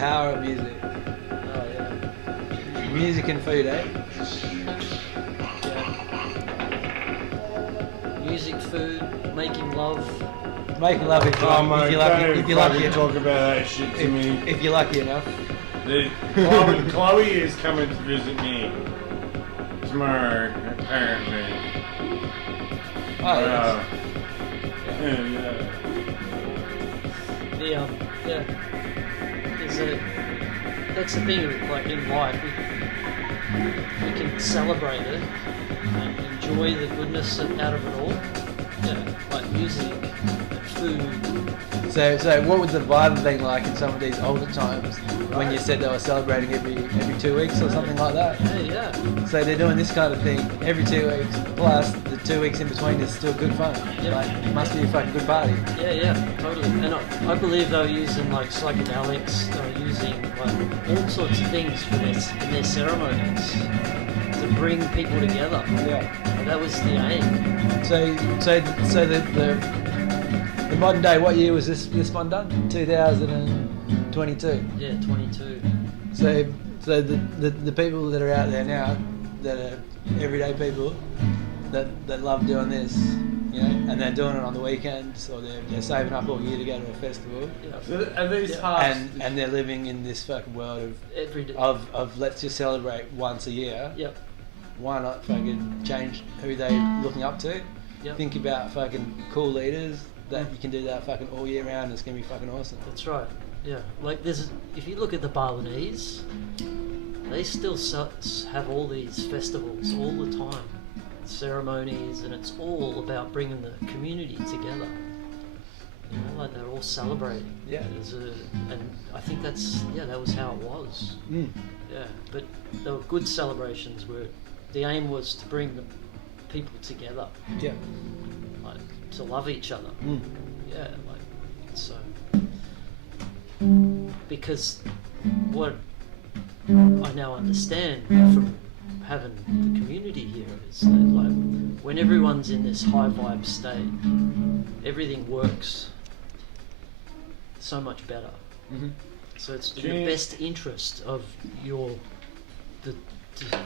power of music. Oh yeah. Music and food, eh? Yeah. Music, food, making love. Making love if you're lucky. Talk about that shit to me. If you're lucky enough. Chloe is coming to visit me tomorrow, apparently. Oh, yes. Yeah. That's the thing, like in life, we can celebrate it and enjoy the goodness out of it all. Yeah, like music, food. So what would the vibe have been like in some of these older times when you said they were celebrating every 2 weeks or something like that? Yeah. So they're doing this kind of thing every 2 weeks, plus the 2 weeks in between is still good fun. Yep. Like, it must be a fucking good party. Yeah, totally. And I believe they were using like psychedelics, they were using like all sorts of things for in their ceremonies to bring people together. Yeah. And that was the aim. So the modern day, what year was this one done? 2022. Yeah, 22. So the people that are out there now, that are everyday people, that love doing this, you know, and they're doing it on the weekends, or they're saving up all year to go to a festival. Yeah. So are these And they're living in this fucking world Every day. of let's just celebrate once a year. Yep. Why not fucking change who they looking up to? Yep. Think about fucking cool leaders that you can do that fucking all year round. It's gonna be fucking awesome. That's right. Yeah. Like if you look at the Balinese, they still have all these festivals all the time, ceremonies, and it's all about bringing the community together. You know, like they're all celebrating. Yeah. And I think that was how it was. Mm. Yeah. But there were good celebrations where the aim was to bring the people together. Yeah. Like to love each other. Mm. Yeah, like so. Because what I now understand from having the community here is that like when everyone's in this high vibe state, everything works so much better. Mm-hmm. So it's in the best interest of to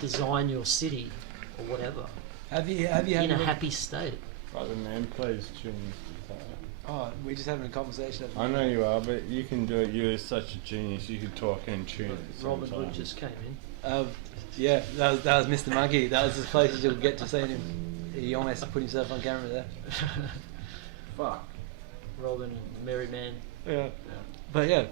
design your city or whatever. Have you in a happy state? Brother man, please tune this guitar. Oh, we're just having a conversation. I know you are, but you can do it. You're such a genius. You could talk and tune it. Robin Hood just came in. Yeah, that was Mr. Monkey. That was as close as you'll get to seeing him. He almost put himself on camera there. Fuck. Robin, Merry Man. Yeah. But yeah.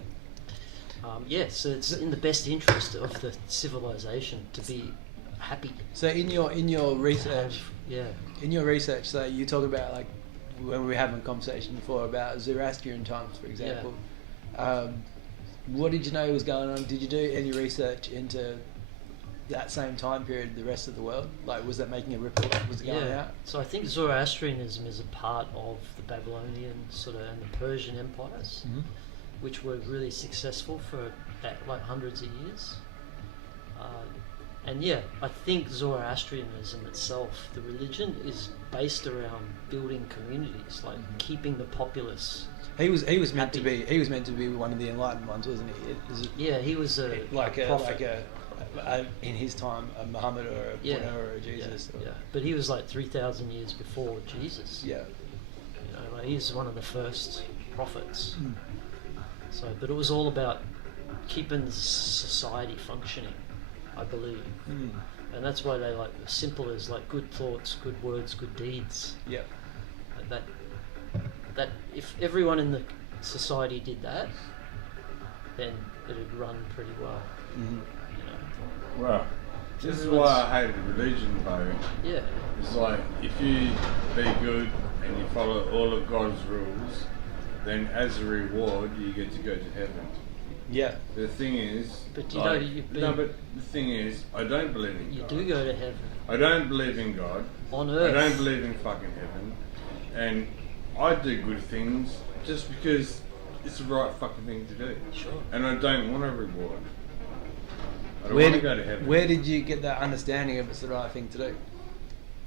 So it's in the best interest of the civilization to be happy. So in your research, in your research, so you talk about like when we were having a conversation before about Zoroastrian times, for example. Yeah. What did you know was going on? Did you do any research into that same time period, the rest of the world? Like, was that making a ripple? Was it going out? So I think Zoroastrianism is a part of the Babylonian sort of and the Persian empires, which were really successful for like hundreds of years. And I think Zoroastrianism itself, the religion, is based around building communities, like keeping the populace. He was meant to be one of the enlightened ones, wasn't he? He was a prophet. In his time, a Muhammad or a Buddha or a Jesus. But he was like 3,000 years before Jesus. Yeah. You know, like he's one of the first prophets. So, but it was all about keeping the society functioning, I believe. And that's why they like as simple as like good thoughts, good words, good deeds. Yeah. Like that if everyone in the society did that, then it'd run pretty well. You know. Well, this is why I hated religion, though. Yeah. It's like if you be good and you follow all of God's rules, then as a reward you get to go to heaven. Yeah. The thing is, but but the thing is, I don't believe in God. You do go to heaven. I don't believe in God. On earth. I don't believe in fucking heaven. And I do good things just because it's the right fucking thing to do. Sure. And I don't want a reward. I don't want to go to heaven. Where did you get that understanding of it's the right thing to do?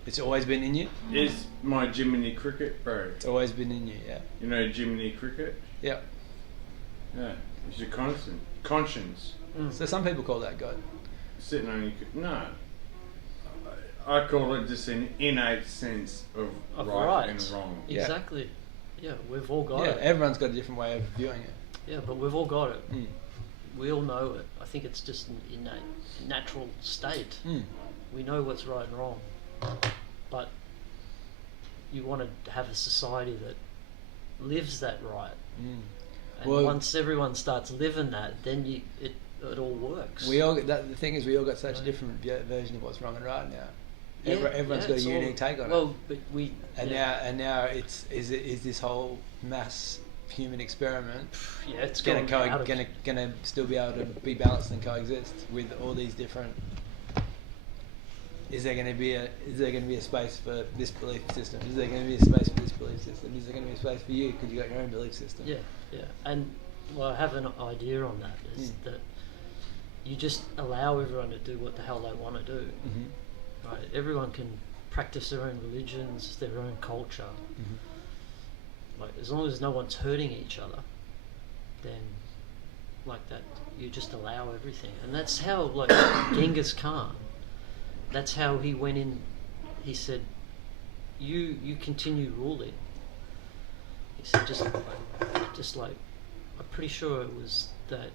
It's always been in you? It's my Jiminy Cricket, bro. It's always been in you, yeah. You know Jiminy Cricket? Yeah. Yeah. It's your conscience. So some people call that God. Sitting on your... No. I call it just an innate sense of right and wrong. Yeah. Exactly. Yeah, we've all got Yeah, it. everyone's got a different way of viewing it. Yeah, but we've all got it. We all know it. I think it's just an innate, natural state. We know what's right and wrong. But you want to have a society that lives that right. And Well, once everyone starts living that, then it all works. The thing is, we all got such a different version of what's wrong and right now. Everyone's got a unique take on it. Well, but we... now is this whole mass human experiment it's gonna still be able to be balanced and coexist with all these different... Is there going to be a space for this belief system? Is there going to be a space for this belief system? Is there going to be a space for you because you got your own belief system? Yeah. And I have an idea on that. Is that you just allow everyone to do what the hell they want to do. Right? Everyone can practice their own religions, their own culture. Like as long as no one's hurting each other, then like that you just allow everything. And that's how like Genghis Khan. That's how he went in. He said, "You continue ruling." He said, just like, I'm pretty sure it was that.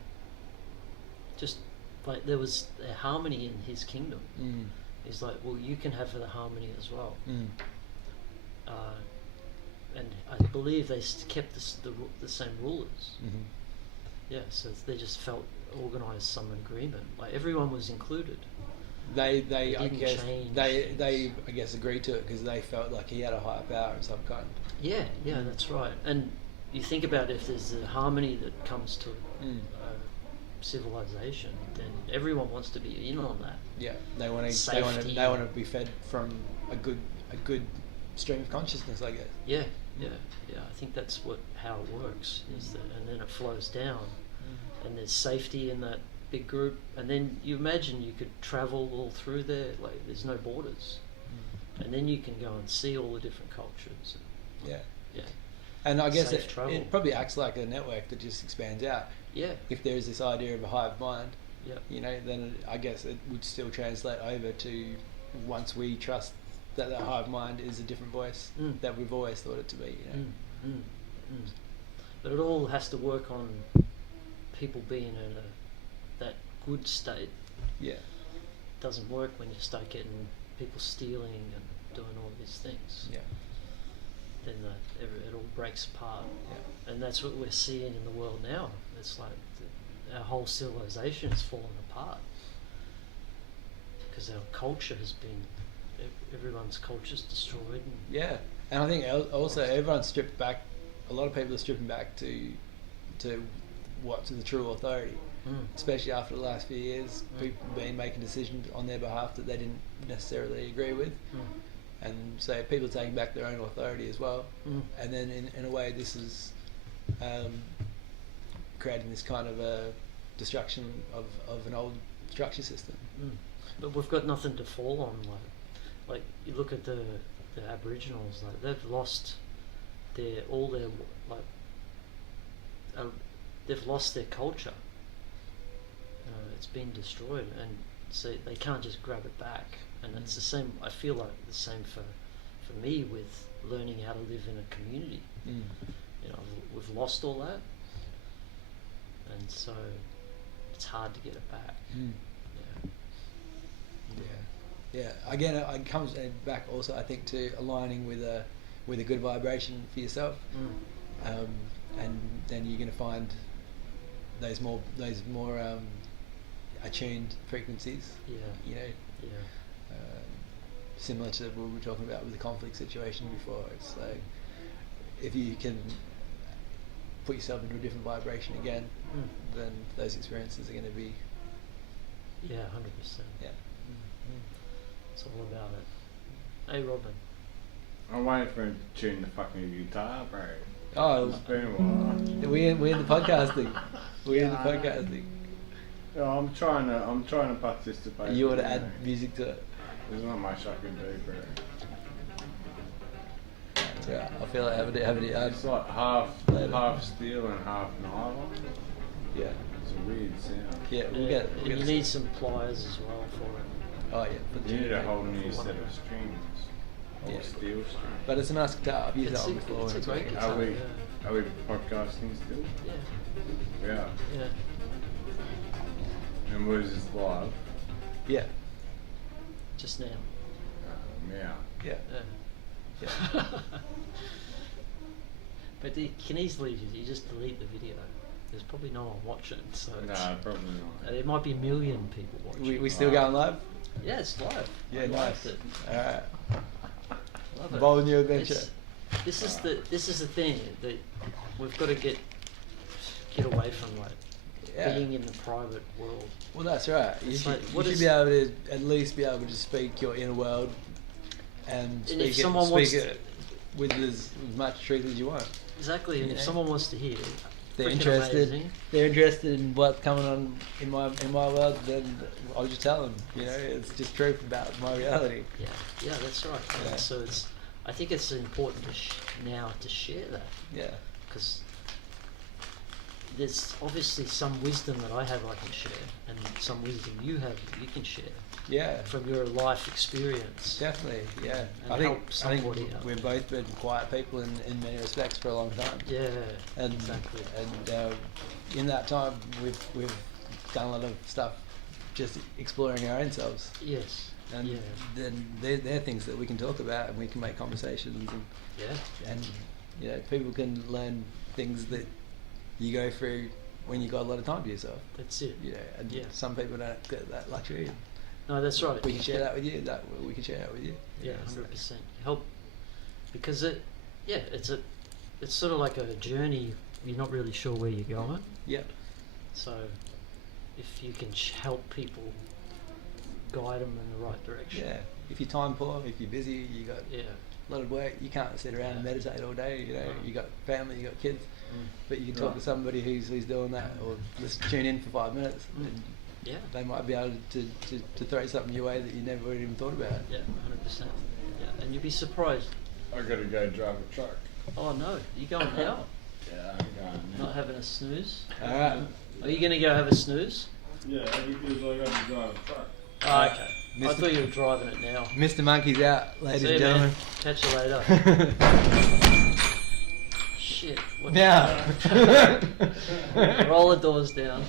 Just like there was a harmony in his kingdom. He's like, well, you can have the harmony as well. And I believe they kept the same rulers. Yeah, so they just felt organised some agreement. Like everyone was included. They I guess agreed to it because they felt like he had a higher power of some kind. Yeah, that's right. And you think about if there's a harmony that comes to civilization, then everyone wants to be in on that. Yeah, they want to be fed from a good stream of consciousness, I guess. Yeah. I think that's how it works. Is that, and then it flows down, and there's safety in that big group, and then you imagine you could travel all through there. Like there's no borders, and then you can go and see all the different cultures. Yeah. Yeah. And I guess it probably acts like a network that just expands out. Yeah. If there is this idea of a hive mind, yeah, then I guess it would still translate over to once we trust that hive mind is a different voice that we've always thought it to be. But it all has to work on people being in that good state. Yeah. It doesn't work when you start getting people stealing and doing all these things. Yeah. Then it all breaks apart. Yeah. And that's what we're seeing in the world now. It's like our whole civilization has fallen apart because our culture has been, everyone's culture's destroyed. Yeah, and I think also everyone's stripped back. A lot of people are stripping back to what's the true authority, especially after the last few years. People have been making decisions on their behalf that they didn't necessarily agree with. And so people are taking back their own authority as well. And then in a way this is creating this kind of a destruction of an old structure system. But we've got nothing to fall on. Like you look at the Aboriginals, like they've lost they've lost their culture. It's been destroyed, and so they can't just grab it back. And it's the same. I feel like the same for me with learning how to live in a community. We've lost all that, and so it's hard to get it back. Yeah. Again, it comes back also, I think, to aligning with a good vibration for yourself, and then you're going to find those more attuned frequencies. Similar to what we were talking about with the conflict situation before. It's like if you can put yourself into a different vibration again, then those experiences are going to be 100%. Yeah. It's all about it. Hey, Robin. I'm waiting for him to tune the fucking guitar, bro. Oh, It's been a while. we're in the podcasting. We're in the podcasting. Yeah, I'm trying to participate. You want to add music to it? There's not much I can do, bro. Yeah, I feel like having it. It's like half steel and half nylon. Yeah. It's a weird sound. Yeah, we'll Yeah, get and you need some pliers as well for it. Oh yeah, but You need a whole new set of strings. All Yeah. steel strings. But it's a nice guitar. I've used that one before. It's a and great really guitar. Are we, Yeah. are we podcasting still? Yeah. Yeah. Yeah. And was this live? Yeah, Just now. Meow. yeah, Yeah. yeah. But you can easily you just delete the video. There's probably no one watching, so No, it's, probably not. there might be a million people watching. We still going live? Yeah, it's live. Yeah, I nice. liked it. Alright. Love it. Bold new adventure. This is the thing that we've got to get away from, like Yeah. being in the private world. Well, that's right. You It's should, like, you what should is- be able to at least be able to speak your inner world and And if speak someone wants it with as much truth as you want. Exactly, and if Yeah. someone wants to hear, They're freaking interested. amazing. They're interested in what's coming on in my world. Then I'll just tell them. You know, it's just truth about my reality. Yeah, that's right. Yeah. So I think it's important now to share that, Yeah. because there's obviously some wisdom that I have I can share, and some wisdom you have that you can share Yeah. from your life experience. Definitely. Yeah. And I help somebody think out. we've both been quiet people in many respects for a long time. Yeah, And exactly. And in that time, we've done a lot of stuff, just exploring our own selves. Yes. And yeah. then they're things that we can talk about, and we can make conversations, and you know, people can learn things that you go through when you got a lot of time to yourself. That's it. You know, and Yeah. some people don't get that luxury. No, that's right. We can share that with you. We can share that with you. Yeah, so- 100%. Help, because it's sort of like a journey. You're not really sure where you're going. Yeah. So, if you can help people, guide them in the right direction. Yeah. If you're time poor, if you're busy, you got Yeah. a lot of work. You can't sit around and Yeah. meditate all day. You know, No. you got family, you got kids, Mm. but you can talk Right. to somebody who's doing that, or just tune in for 5 minutes, Mm. and Yeah. they might be able to throw something your way that you never even thought about. Yeah. 100%. Yeah, and you'd be surprised. I gotta go drive a truck. Oh no, you going now? Yeah, I'm going now. Not having a snooze? All right. Are you going to go have a snooze? Yeah, because I gotta drive a truck. Oh, okay. I Mr. thought you were driving it now. Mr. Monkey's out, ladies See and you, man. gentlemen. Catch you later. Shit. What Now. Roll the doors down.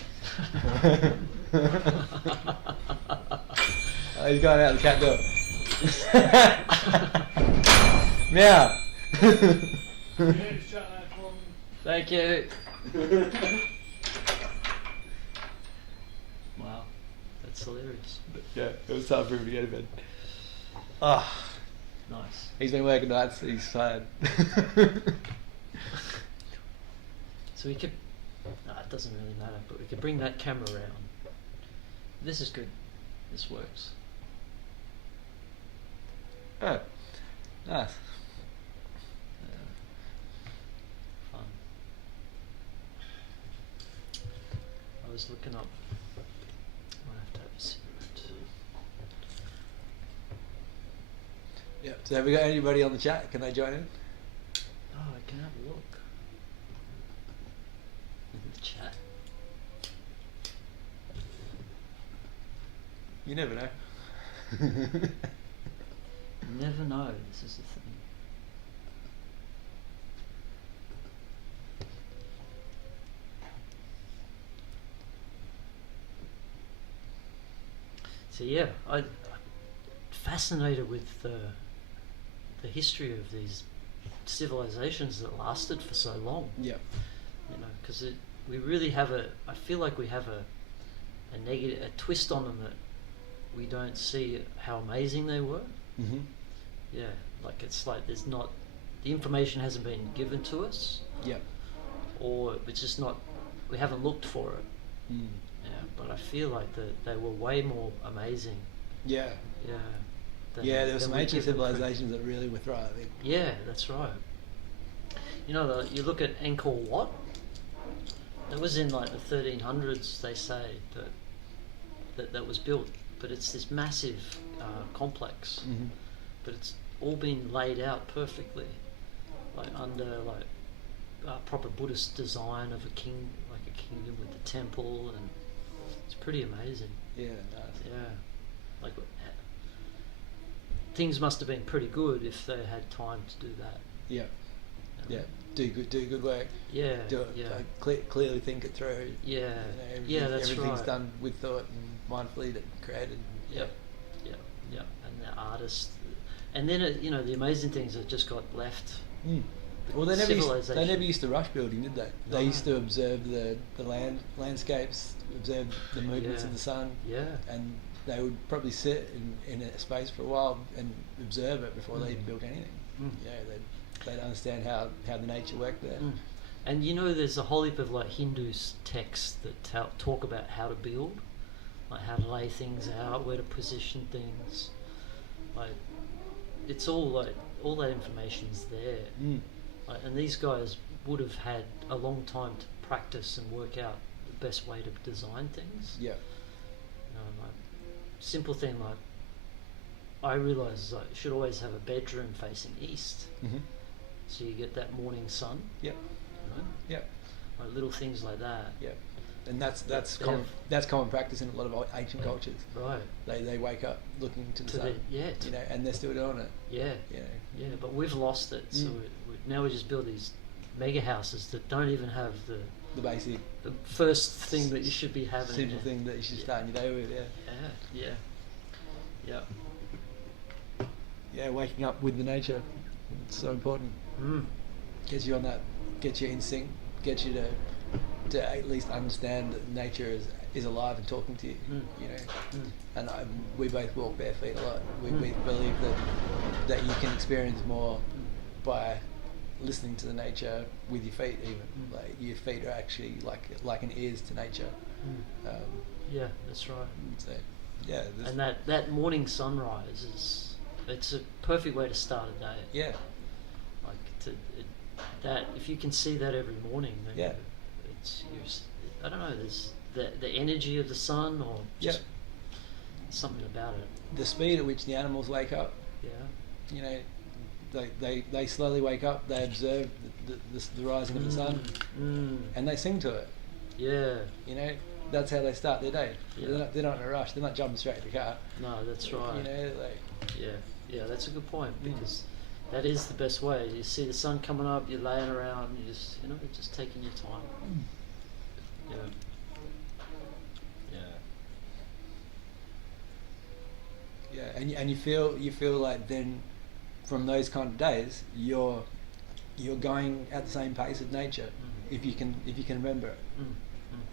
Oh, he's going out the cat door. Meow. Thank you. Wow, that's hilarious. Yeah, it was time for him to go to bed. Ah, Nice. he's been working nights. He's tired. So we could. No, it doesn't really matter, but we could bring that camera around. This is good. This works. Oh, nice. Fun. I was looking up. I have to have a cigarette. Yeah. So have we got anybody on the chat? Can they join in? Oh, I can have a look. In the chat. You never know. Never know. This is the thing. So yeah, I'm fascinated with the history of these civilizations that lasted for so long. Yeah. You know, because we really have I feel like we have a negative, a twist on them that we don't see how amazing they were. Mm-hmm. Yeah, like it's like there's not, the information hasn't been given to us, Yeah. or it's just not, we haven't looked for it. Mm. Yeah, but I feel like they were way more amazing. Yeah. Yeah. Yeah, there were some we ancient give them credit. civilizations that really were thriving. Yeah, that's right. You know, you look at Angkor Wat. That was in like the 1300s. They say that was built, but it's this massive complex. Mm-hmm. But it's all been laid out perfectly, like under like proper Buddhist design of a king, like kingdom with the temple, and it's pretty amazing. Yeah, nice. Yeah, like things must have been pretty good if they had time to do that. Yeah, you know? yeah. Do good work. Yeah, Do it. yeah, Clearly think it through. yeah, You know, that's everything's right. done with thought and mindfully created. Yep, yep, yep. And the artist, and then the amazing things that just got left. Mm. The Well, they civilization. never used to rush building, did they? No. They used to observe the landscapes, observe the movements Yeah. of the sun, Yeah, and they would probably sit in a space for a while and observe it before they even built anything. Mm. You know, they'd understand how the nature worked there. Mm. And there's a whole heap of like Hindu texts that talk about how to build, like how to lay things out, where to position things. Like it's all like all that information's there. Mm. Like, and these guys would have had a long time to practice and work out the best way to design things. Yeah. Like simple thing like I realise like you should always have a bedroom facing east, Mm-hmm. so you get that morning sun. Yep. You know? Yep. Like little things like that. Yep. And that's They common. have- That's common practice in a lot of ancient cultures. Right. They wake up looking to the To sun. the And they're still doing it. yeah. You know. Yeah, but we've lost it. So Mm. now we just build these mega houses that don't even have The basic the first thing that you should be having. simple yeah. thing that you should Yeah. start your day with. Yeah. Yeah, yeah, Yeah. Waking up with the nature. It's so important. yeah. Mm. Gets you on that. Gets you in sync. Gets you to at least understand that nature is alive and talking to you. Mm. You know. Mm. And we both walk bare feet a lot. We believe that you can experience more by listening to the nature with your feet. Even like your feet are actually like an ears to nature. Mm. Yeah, that's right. So yeah, And that morning sunrise it's a perfect way to start a day. yeah, Like that if you can see that every morning, then Yeah. I don't know. There's the energy of the sun, or just something about it. the speed at which the animals wake up. Yeah. You know, they slowly wake up. They observe the rising of the sun, Mm. and they sing to it. Yeah. You know, that's how they start their day. Yeah. They're not in a rush. They're not jumping straight to the car. No, that's right. You know, like Yeah, that's a good point, Mm. because that is the best way. You see the sun coming up, you're laying around, you just you're just taking your time. Yeah. yeah, and you feel like then from those kind of days you're going at the same pace of nature if you can remember it. Mm.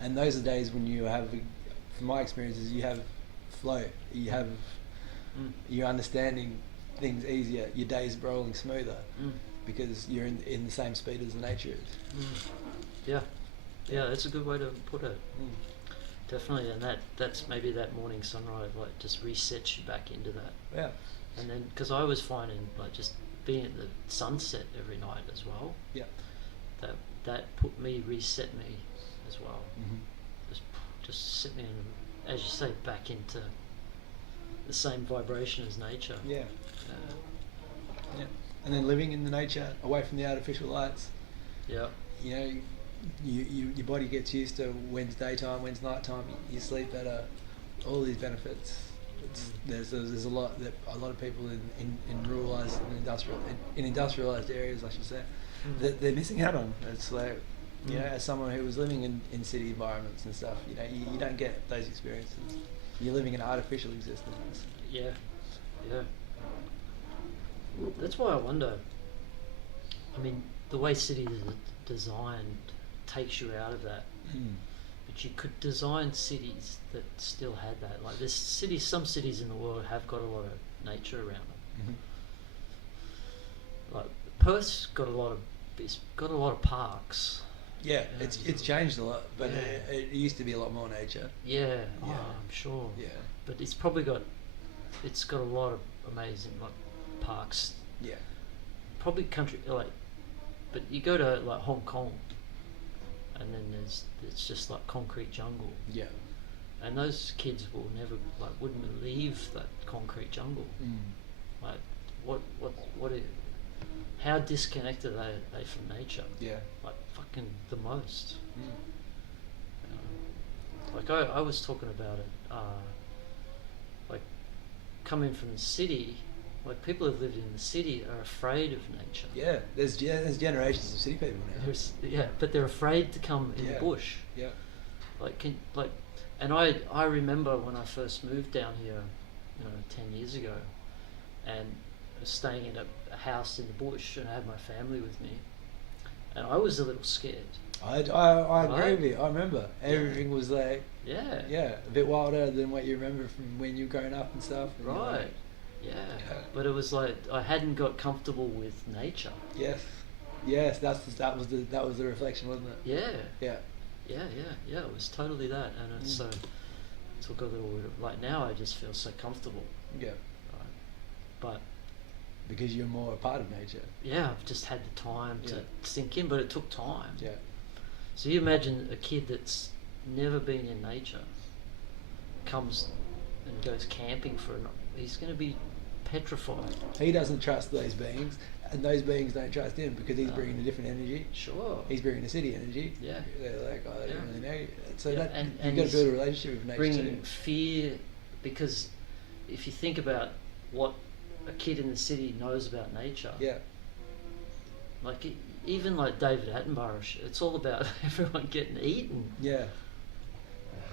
And those are days when you have, from my experiences, you have flow. You have you're understanding things easier. Your day's rolling smoother Mm. because you're in the same speed as the nature is. Mm. Yeah. Yeah, that's a good way to put it. Definitely, and that's maybe that morning sunrise like just resets you back into that. Yeah. And then because I was finding like just being at the sunset every night as well. Yeah. That reset me as well. Mm-hmm. Just set me in, as you say, back into the same vibration as nature. Yeah. Yeah. And then living in the nature, away from the artificial lights. Yeah. You know, your body gets used to when's daytime, when's nighttime. You sleep better. All these benefits. There's a lot of people in ruralized and industrialized areas, I should say, that they're missing out on. It's like, you know, as someone who was living in city environments and stuff, you know, you don't get those experiences. You're living an artificial existence. Yeah. Yeah. That's why I wonder. I mean, the way cities are designed takes you out of that. But you could design cities that still had that. Like there's some cities in the world have got a lot of nature around them. Like Perth's got a lot of parks. Yeah, it's changed a lot, but it used to be a lot more nature. Yeah, Yeah. I'm sure. Yeah. But it's got a lot of amazing like parks. Yeah. Probably country but you go to like Hong Kong, and then it's just like concrete jungle. Yeah. And those kids wouldn't leave that concrete jungle. Like how disconnected are they from nature? Yeah. Like fucking the most. like I was talking about it, like coming from the city, like people who've lived in the city are afraid of nature. Yeah, there's generations of city people now. But they're afraid to come in the bush. Yeah. And I remember when I first moved down here, 10 years ago, and I was staying in a house in the bush, and I had my family with me, and I was a little scared. I agree with you. I remember everything was like a bit wilder than what you remember from when you were growing up and stuff. And right. Like, But it was like I hadn't got comfortable with nature. Yes. That was the reflection, wasn't it? Yeah. It was totally that, and it's so took a little bit of, like now I just feel so comfortable. Yeah. Right. But because you're more a part of nature. Yeah, I've just had the time to sink in, but it took time. Yeah. So you imagine a kid that's never been in nature comes and goes camping he's going to be petrified. He doesn't trust those beings, and those beings don't trust him because he's bringing a different energy. Sure. He's bringing a city energy. Yeah. They're like, I don't really know. So and you've got to build a relationship with nature bringing too. fear, because if you think about what a kid in the city knows about nature, like even like David Attenborough, it's all about everyone getting eaten. Yeah.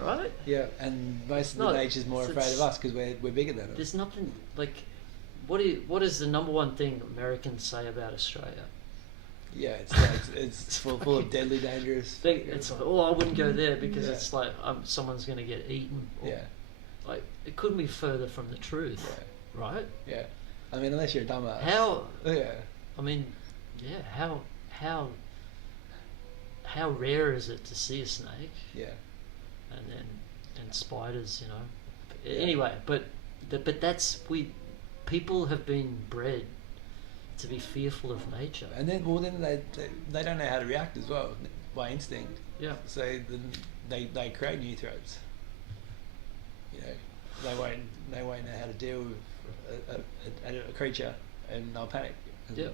Right? Yeah, and most of the nature's more afraid of us because we're bigger than it. There's nothing like. What is the number one thing Americans say about Australia? Yeah, it's full of deadly, dangerous. It's like, I wouldn't go there because it's like someone's going to get eaten. Or, like it couldn't be further from the truth, right? Yeah, I mean, unless you're a dumbass. How? Yeah. I mean, how rare is it to see a snake? Yeah. And spiders, Anyway, but that's people have been bred to be fearful of nature. And then they don't know how to react as well by instinct. Yeah. So then they create new threats. They won't know how to deal with a creature, and they'll panic. And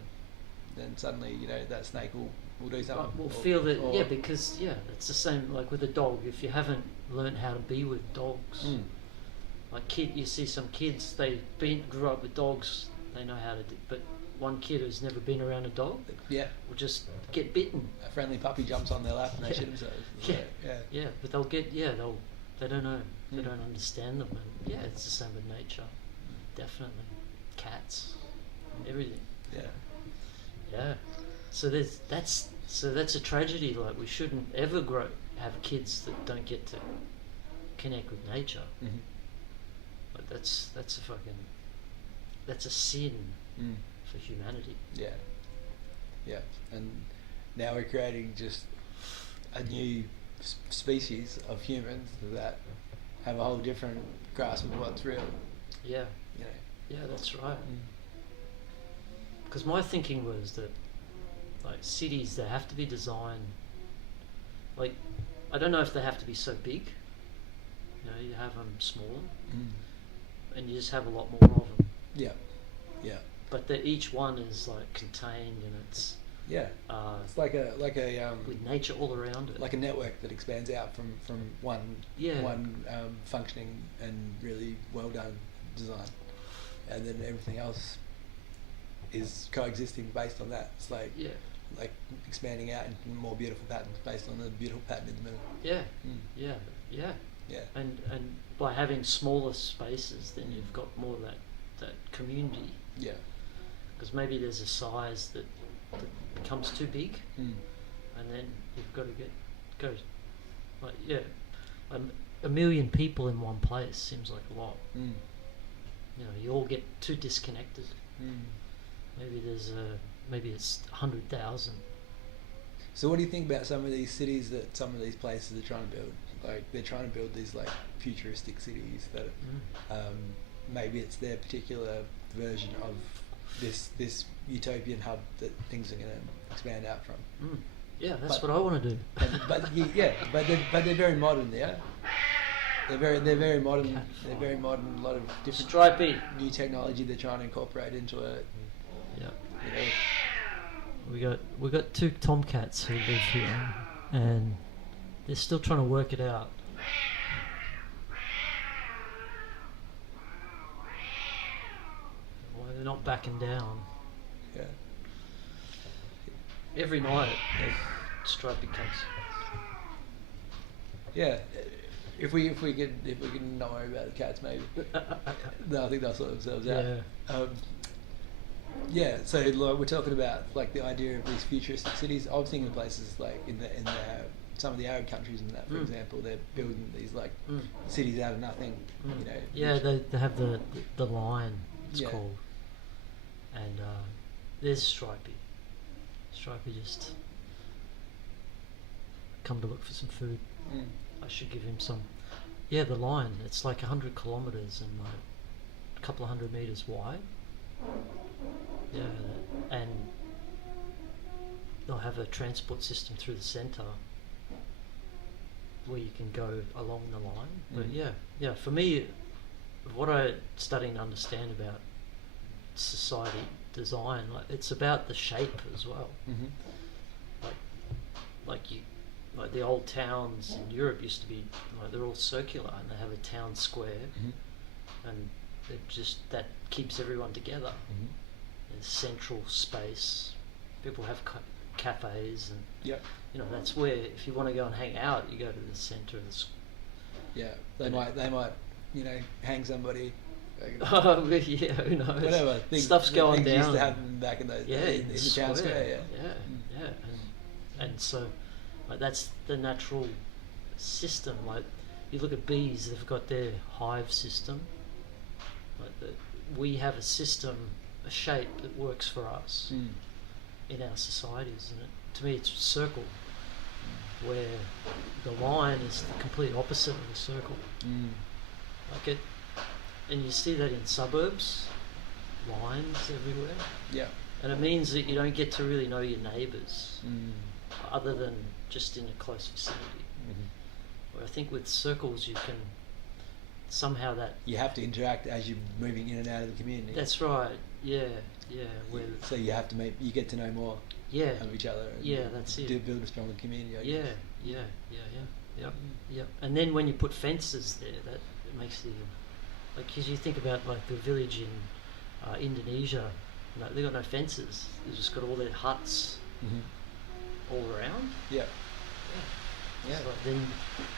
then suddenly, that snake will do something. We'll feel that, because it's the same like with a dog. If you haven't learned how to be with dogs, like you see some kids, grew up with dogs, they know how to do, but one kid who's never been around a dog, will just get bitten. A friendly puppy jumps on their lap and they shit themselves. But they'll get, they don't know, they don't understand them, and it's the same with nature, definitely, cats, everything. So that's a tragedy. Like we shouldn't ever have kids that don't get to connect with nature. Mm-hmm. Like that's a sin for humanity. Yeah, and now we're creating just a new species of humans that have a whole different grasp of what's real. Yeah, that's right. Because my thinking was that, like cities, they have to be designed. Like, I don't know if they have to be so big. You have them smaller, and you just have a lot more of them. Yeah. But each one is like contained, and it's it's like a with nature all around it, like a network that expands out from one functioning and really well done design, and then everything else is coexisting based on that. It's like expanding out into more beautiful patterns based on the beautiful pattern in the middle. And by having smaller spaces, then you've got more of that community. Yeah. Because maybe there's a size that becomes too big, and then you've got to go like a million people in one place seems like a lot. You all get too disconnected. Maybe it's 100,000. So what do you think about some of these cities that some of these places are trying to build? Like they're trying to build these like futuristic cities that maybe it's their particular version of this utopian hub that things are going to expand out from. Yeah, that's what I want to do. But they're very modern. Yeah, they're very modern. They're very modern. A lot of different stripey new technology they're trying to incorporate into it. We got two tomcats who live here, and they're still trying to work it out. Why they're not backing down. Yeah. Every night, Stripey comes. Yeah. If we can not worry about the cats, maybe. No, I think they'll sort themselves out. Yeah. Yeah. So like, we're talking about like the idea of these futuristic cities. I was thinking of places like in the some of the Arab countries and that, for example, they're building these like cities out of nothing. You know. Yeah, they have the line. It's called. And there's Stripey. Stripey just come to look for some food. I should give him some. Yeah, the line. It's like 100 kilometers and like a couple of 100 meters wide. Yeah, and they'll have a transport system through the centre where you can go along the line. But yeah. For me, what I'm starting to understand about society design, like it's about the shape as well. Like the old towns in Europe used to be like they're all circular and they have a town square, and it just that keeps everyone together. There's central space. People have cafes and you know that's where if you want to go and hang out, you go to the centre of the square. Yeah, they might you know hang somebody. Oh yeah, who knows? Whatever. Stuff's going down. Used to happen back in those days in the town square. Yeah. And so like, that's the natural system. Like you look at bees, they've got their hive system. Like we have a system, a shape that works for us in our societies, and to me, it's a circle where the line is the complete opposite of the circle. Like it. And you see that in suburbs, lines everywhere. Yeah. And it means that you don't get to really know your neighbours, other than just in a close vicinity. Where I think with circles you can somehow that... You have to interact as you're moving in and out of the community. That's right, yeah. So you have to you get to know more of each other. And that's it. Build a stronger community, I guess. Yep. And then when you put fences there, that it makes it even... Like, because you think about like the village in Indonesia, they've got no fences. They've just got all their huts all around. Yeah. So then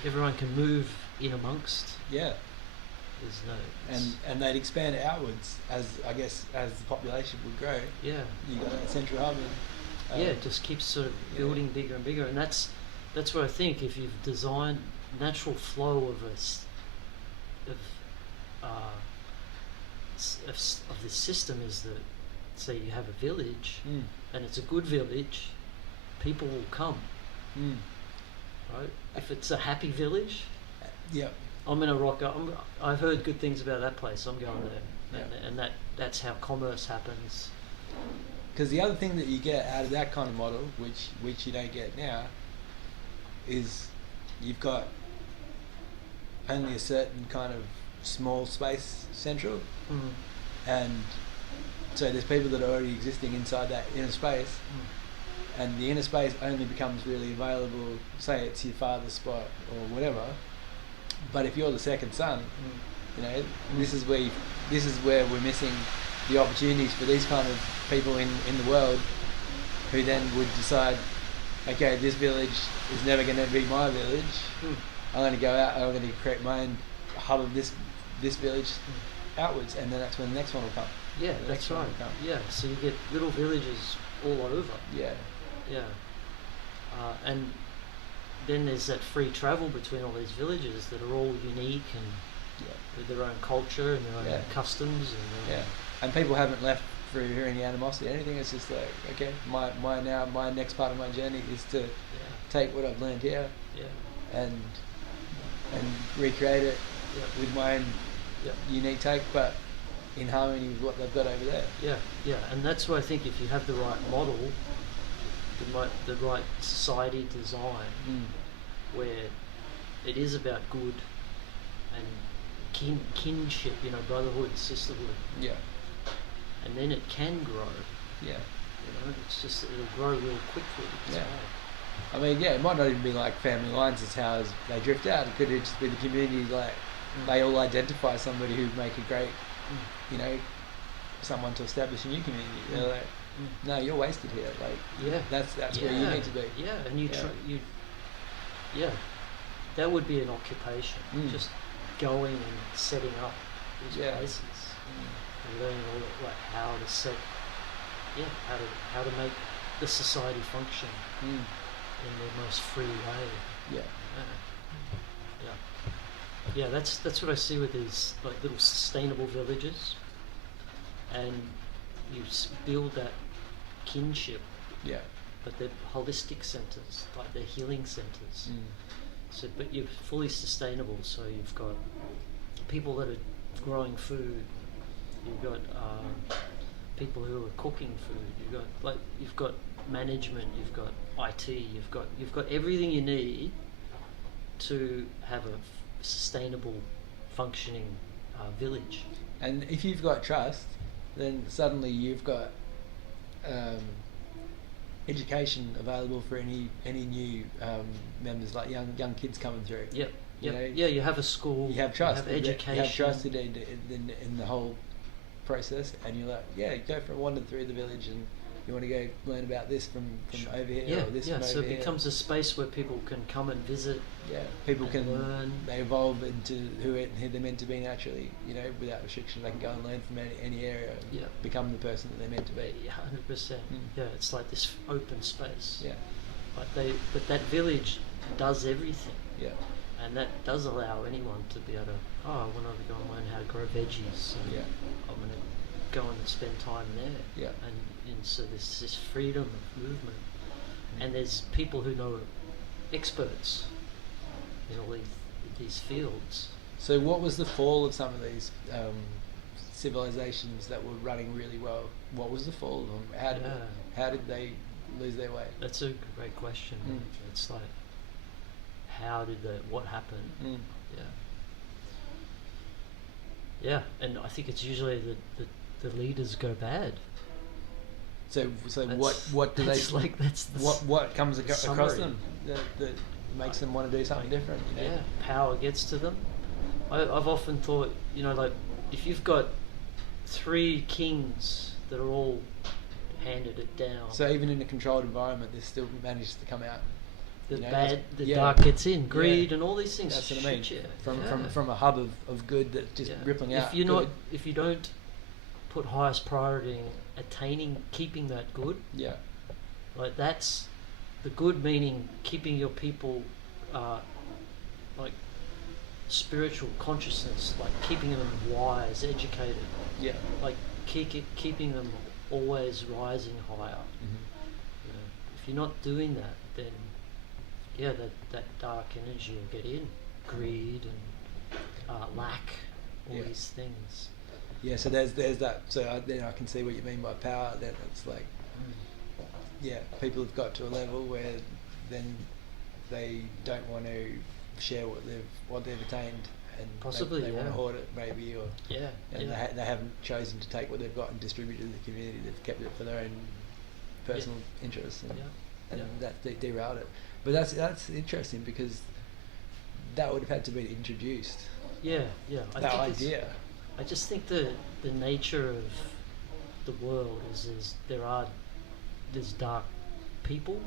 everyone can move in amongst. Yeah. There's no. And they'd expand outwards as the population would grow. Yeah. You got that central hub. It just keeps sort of building bigger and bigger, and that's what I think. If you've designed natural flow of this system is that, say you have a village and it's a good village, people will come. Right? If it's a happy village, I'm going to rock up. I've heard good things about that place. I'm going there, and that's how commerce happens. Because the other thing that you get out of that kind of model, which you don't get now, is you've got only a certain kind of small space central, and so there's people that are already existing inside that inner space, and the inner space only becomes really available, say it's your father's spot or whatever, but if you're the second son, you know, this is where we're missing the opportunities for these kind of people in the world, who then would decide, okay, this village is never going to be my village, I'm going to go out, I'm going to create my own hub of this village outwards, and then that's when the next one will come. Yeah, that's right. Yeah, so you get little villages all over. Yeah. And then there's that free travel between all these villages that are all unique and with their own culture and their own customs. And people haven't left for any animosity or anything. It's just like, okay, my next part of my journey is to take what I've learned here and recreate it with my own unique take, but in harmony with what they've got over there. And that's why I think if you have the right model, the right society design, where it is about good and kinship, you know, brotherhood, sisterhood. Yeah. And then it can grow. Yeah. You know, it's just it'll grow real quickly. I mean, yeah, it might not even be like family lines as how as they drift out. It could just be the community, like they all identify somebody who'd make a great, you know, someone to establish a new community. They're like, no, you're wasted here. Like, that's where you need to be. Yeah, and that would be an occupation. Just going and setting up these places and learning all like how to set, how to make the society function in the most free way. Yeah, that's what I see with these like little sustainable villages, and you build that kinship. Yeah. But they're holistic centres, like they're healing centres. So, but you're fully sustainable. So you've got people that are growing food. You've got people who are cooking food. You've got management. You've got IT. You've got everything you need to have a sustainable, functioning village. And if you've got trust, then suddenly you've got education available for any new members, like young kids coming through. Yep. You know, you have a school. You have trust. You have education. You have trust in the whole process, and you're like, go for a wander through the village, and you want to go learn about this from over here or this from over so it here. becomes a space where people can come and visit. Yeah, people can learn. They evolve into who they're meant to be naturally. You know, without restriction, they can go and learn from any area. And become the person that they're meant to be. Yeah, 100%. Yeah, it's like this open space. Yeah. But that village does everything. Yeah. And that does allow anyone to be able to, I want to go and learn how to grow veggies. So I'm going to go and spend time there. Yeah. And so there's this freedom of movement. And there's people who know experts in all these fields. So what was the fall of some of these civilizations that were running really well? What was the fall of them? How did they lose their way? That's a great question. It's like, what happened? Yeah, and I think it's usually the leaders go bad. So what do they like? What comes across them that makes them want to do something different? You know? Yeah, power gets to them. I've often thought, like if you've got 3 kings that are all handed it down. So even in a controlled environment, they still manages to come out. The dark gets in, greed and all these things. That's what I mean. From a hub of good that's just rippling out. If you don't put highest priority in keeping that good. Yeah. Like that's the good, meaning keeping your people, like spiritual consciousness, like keeping them wise, educated. Yeah. Like keeping them always rising higher. If you're not doing that, then that dark energy will get in, greed and lack, all these things. Yeah, so there's that. So then I can see what you mean by power. Then it's like, people have got to a level where then they don't want to share what they've attained, and possibly they want to hoard it maybe, or they haven't chosen to take what they've got and distribute it to the community. They've kept it for their own personal interests, and that derailed it. But that's interesting because that would have had to be introduced. That idea. I just think the nature of the world is there's dark people.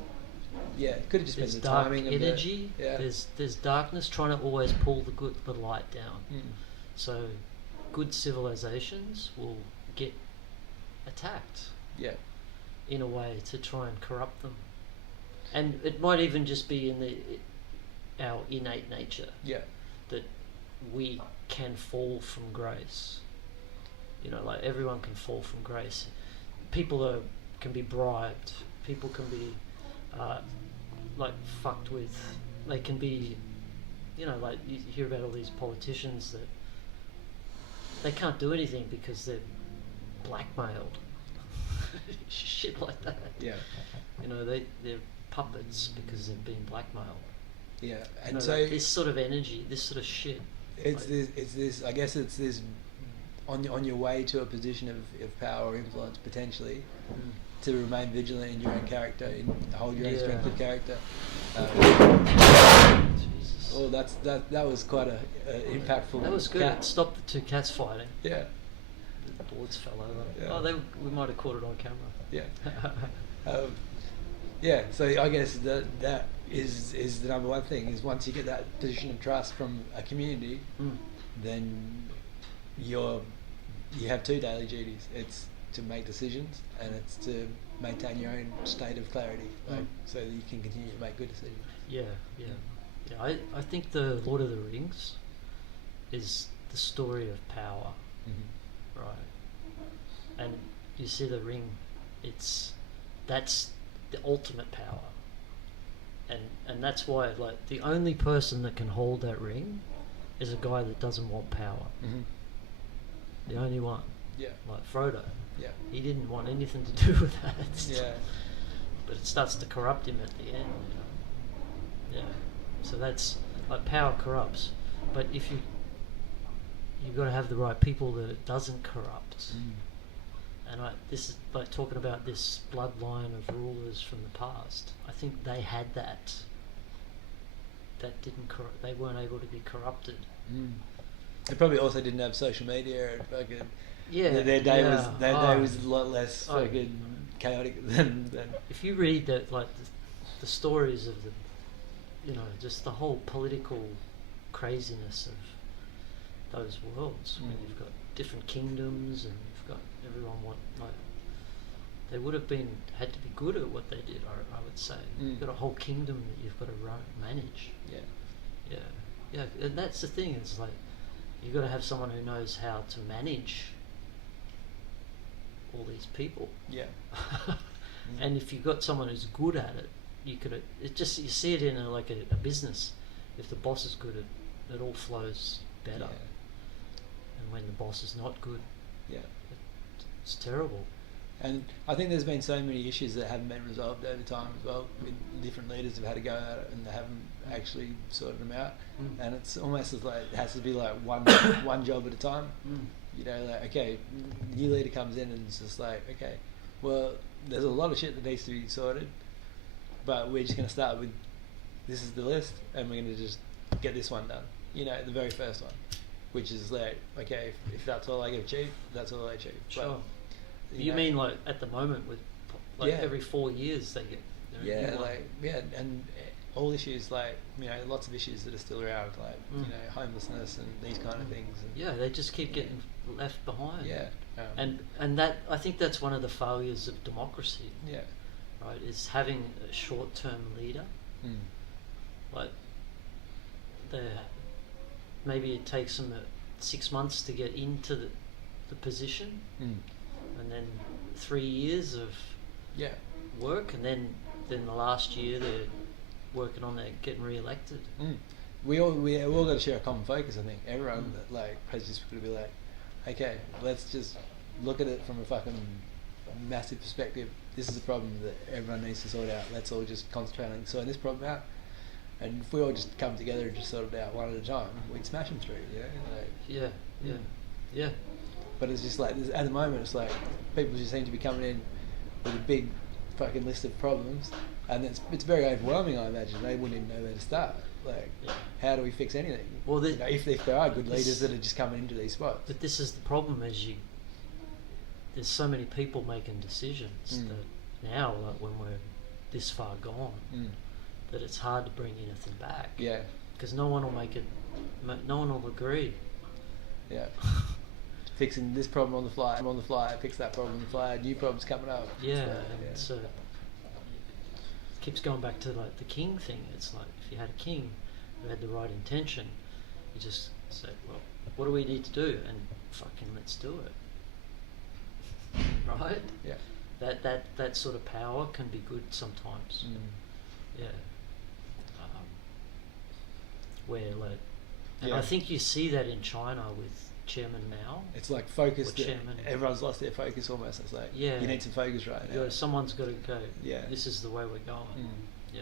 Yeah, it could have just been the dark timing energy. There's darkness trying to always pull the light down. So good civilizations will get attacked. Yeah. In a way to try and corrupt them. And it might even just be in our innate nature that we can fall from grace. Like everyone can fall from grace. People can be bribed. People can be like fucked with. They can be, like you hear about all these politicians that they can't do anything because they're blackmailed. Shit like that. Yeah. They're puppets because they've been blackmailed. Yeah, and so this sort of energy, this sort of shit. It's this. I guess it's this. On your way to a position of power or influence potentially, to remain vigilant in your own character, and hold your own Yeah. strength of character. Jesus. Oh, that was quite a impactful. That was good. cat. It stopped the two cats fighting. Yeah, The boards fell over. Yeah. Oh, we might have caught it on camera. yeah, yeah. So I guess that is the number one thing. Is once you get that position of trust from a community, then you have two daily duties. It's to make decisions, and it's to maintain your own state of clarity, so that you can continue to make good decisions. Yeah. I think the Lord of the Rings is the story of power, right? And you see the ring, that's the ultimate power, and that's why, like, the only person that can hold that ring is a guy that doesn't want power. The only one. Yeah. Like Frodo. Yeah. He didn't want anything to do with that. Yeah. But it starts to corrupt him at the end. Yeah. So that's like, power corrupts, but if you've got to have the right people that it doesn't corrupt. And this is like talking about this bloodline of rulers from the past. I think they had that. That didn't they weren't able to be corrupted. They probably also didn't have social media. And fucking, Yeah, their day yeah. was their day was a lot less Oh. fucking chaotic than. If you read that, like the stories of the, just the whole political craziness of those worlds, when you've got different kingdoms and you've got everyone they would have had to be good at what they did. I would say you've got a whole kingdom that you've got to manage. Yeah, and that's the thing. It's like you've got to have someone who knows how to manage all these people. Yeah. And if you've got someone who's good at it, you see it in a business. If the boss is good, it all flows better. Yeah. And when the boss is not good, Yeah. it's terrible. And I think there's been so many issues that haven't been resolved over time as well. Different leaders have had a go at it and they haven't actually sorted them out. And it's almost as like it has to be like one job at a time. Like, okay, new leader comes in and it's just like, okay, well, there's a lot of shit that needs to be sorted, but we're just going to start with, this is the list, and we're going to just get this one done. The very first one, which is like, okay, if that's all I can achieve, that's all I achieve. Sure. But, You mean like at the moment with every 4 years they get and all issues lots of issues that are still around, like homelessness and these kind of things. And they just keep getting left behind. And that, I think that's one of the failures of democracy. Right, is having a short-term leader. Like maybe it takes them 6 months to get into the position. And then 3 years of work, and then the last year they're working on getting re-elected. We all got to share a common focus. I think everyone has just got to be like, okay, let's just look at it from a fucking massive perspective. This is a problem that everyone needs to sort out. Let's all just concentrate on sorting this problem out. And if we all just come together and just sort it out one at a time, we'd smash them through. Yeah. But it's just like, at the moment, it's like people just seem to be coming in with a big fucking list of problems, and it's very overwhelming. I imagine they wouldn't even know where to start. Like, how do we fix anything? Well, if there are good leaders that are just coming into these spots. But this is the problem: there's so many people making decisions that now, like when we're this far gone, that it's hard to bring anything back. Yeah. Because no one will make it. No one will agree. Yeah. Fixing this problem on the fly, fix that problem on the fly, new problems coming up. So it keeps going back to like the king thing. It's like if you had a king who had the right intention, you just say, well, what do we need to do? And fucking let's do it. Right? Yeah. That sort of power can be good sometimes. Yeah. Where like, and I think you see that in China with Chairman Mao. It's like focus. Everyone's lost their focus almost. It's like, you need some focus right now. Someone's got to go. Yeah. This is the way we're going. Yeah.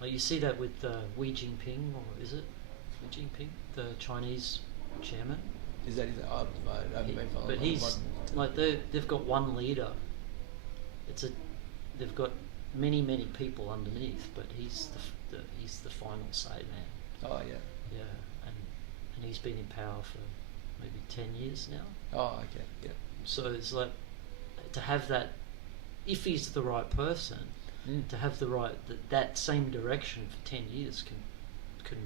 Like you see that with Xi Jinping, or is it Xi Jinping, the Chinese chairman? Is that his? I haven't been following. But he's like they've got one leader they've got many people underneath, but he's he's the final say man. Oh yeah. Yeah, and he's been in power for maybe 10 years now. Oh okay. Yeah. So it's like to have that, if he's the right person, to have the right that same direction for 10 years can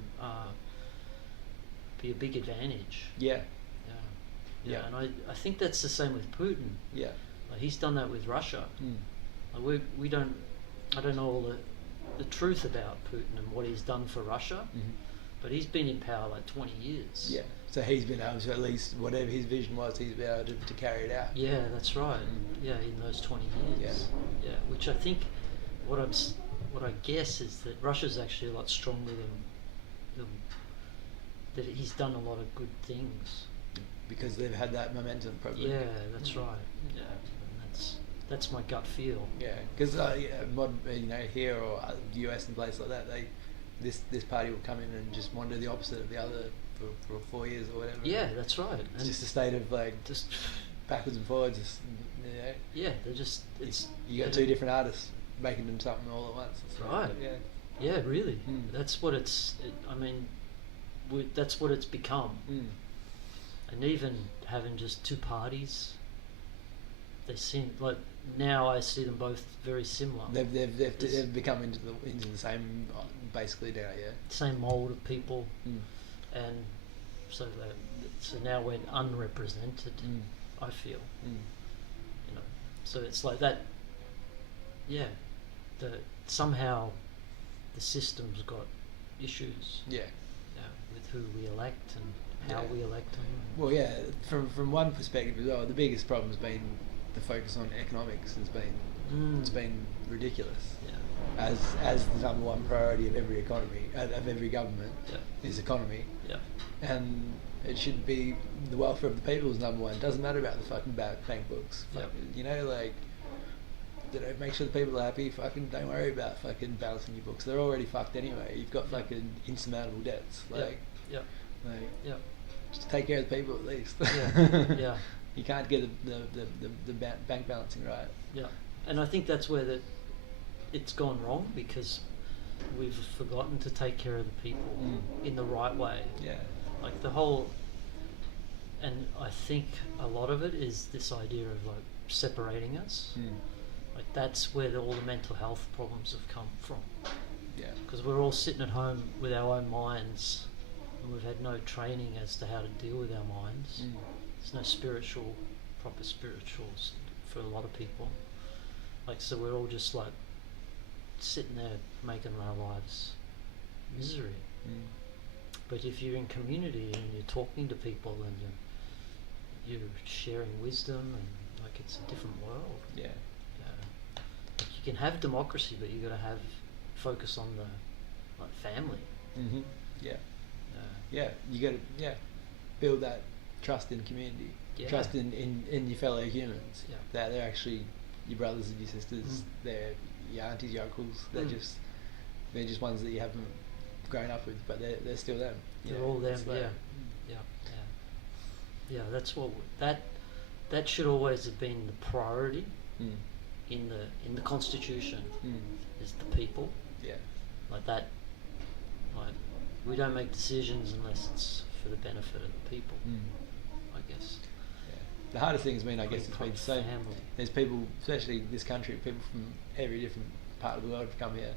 be a big advantage. Yeah. Yeah, and I think that's the same with Putin. Yeah. Like he's done that with Russia. Like I don't know all the truth about Putin and what he's done for Russia, but he's been in power like 20 years. Yeah. So he's been able to, at least whatever his vision was, he's been able to carry it out. Yeah, that's right. Yeah, in those 20 years. Yeah, which I think what I guess is that Russia's actually a lot stronger than that he's done a lot of good things. Because they've had that momentum, probably. Yeah, that's right. Yeah, and that's my gut feel. Yeah, because here or the US and places like that, this party will come in and just want to do the opposite of the other for 4 years or whatever. Yeah, that's right. It's and just a state of like just backwards and forwards. Yeah, they're just you got two different artists making them something all at once. It's right. Like, yeah, really. That's what that's what it's become. And even having just two parties, they seem like now I see them both very similar. They've become into the same basically now. Yeah. Same mold of people, and so now we're unrepresented. I feel, So it's like that. Yeah, somehow the system's got issues. Yeah. With who we elect and how we elect them. Well, yeah. From one perspective as well, the biggest problem has been the focus on economics. It's been ridiculous. Yeah. As the number one priority of every economy, of every government, is economy. Yeah. And it should be the welfare of the people is number one. It doesn't matter about the fucking bank books. Make sure the people are happy. Fucking don't worry about fucking balancing your books. They're already fucked anyway. You've got fucking insurmountable debts. Just take care of the people at least. Yeah. You can't get the bank balancing right. Yeah, and I think that's where it's gone wrong because we've forgotten to take care of the people in the right way. Yeah. Like and I think a lot of it is this idea of like separating us. Like that's where all the mental health problems have come from. Yeah. Because we're all sitting at home with our own minds, and we've had no training as to how to deal with our minds. There's no proper spirituals for a lot of people. Like so, we're all just like sitting there making our lives misery. But if you're in community and you're talking to people and you're sharing wisdom and like it's a different world. Yeah. Like you can have democracy, but you got to have focus on the family. Yeah. Yeah. You got to build that trust in community. Yeah. Trust in your fellow humans. Yeah. That they're actually your brothers and your sisters. They're your aunties, your uncles. They're just ones that you haven't grown up with, but they're still them. They're all them. Yeah. That's what that should always have been the priority in the Constitution. Is the people. Yeah. Like that. Like we don't make decisions unless it's for the benefit of the people. I guess. Yeah. The hardest thing has been, I guess, it's been so. Family. There's people, especially this country, people from every different part of the world have come here,